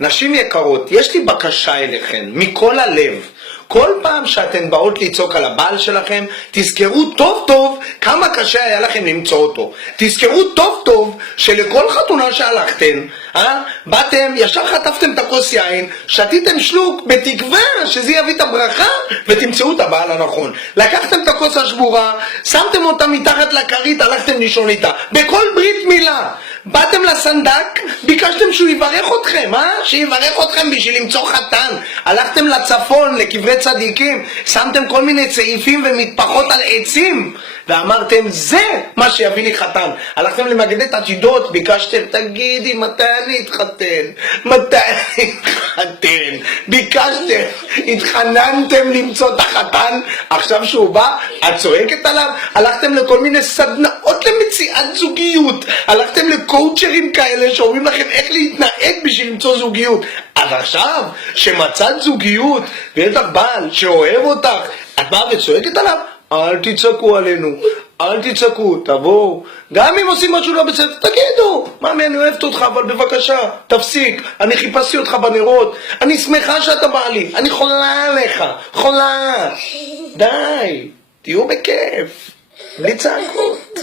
נשים יקרות, יש לי בקשה אליכן, מכל הלב. כל פעם שאתן באות לצעוק על הבעל שלכם, תזכרו טוב טוב כמה קשה היה לכם למצוא אותו. תזכרו טוב טוב שלכל חתונה שהלכתן, באתם, ישר חטפתם את הכוס יין, שתיתם שלוק בתקווה שזה יביא את הברכה ותמצאו את הבעל הנכון. לקחתם את הכוס השבורה, שמתם אותה מתחת לכרית, הלכתם לישון איתה. בכל ברית מילה. באתם לסנדק, ביקשתם שהוא יברך אתכם, שיברך אתכם בשביל למצוא חתן. הלכתם לצפון, לקברי צדיקים, שמתם כל מיני צעיפים ומטפחות על עצים, ואמרתם, זה מה שיביא לי חתן. הלכתם למגדת עתידות, ביקשתם, תגידי, מתי אני אתחתן? מתי אני אתחתן? ביקשתם, התחננתם למצוא את החתן, עכשיו שהוא בא, את צועקת עליו? הלכתם לכל מיני סדנאות למציאת זוגיות, הלכתם לקואוצ'רים כאלה שאומרים לכם איך להתנהג בשביל למצוא זוגיות. אז עכשיו, שמצאת זוגיות, ויש לך בעל שאוהב אותך, את באה וצועקת עליו? אל תצעקו עלינו, אל תצעקו, תבואו. גם אם עושים משהו לא בסדר, תגידו, מאמי אני אוהבת אותך, אבל בבקשה, תפסיק, אני חיפשתי אותך בנרות, אני שמחה שאתה בא לי, אני חולה עליך, חולה. די, תהיו בכיף, בלי צעקות.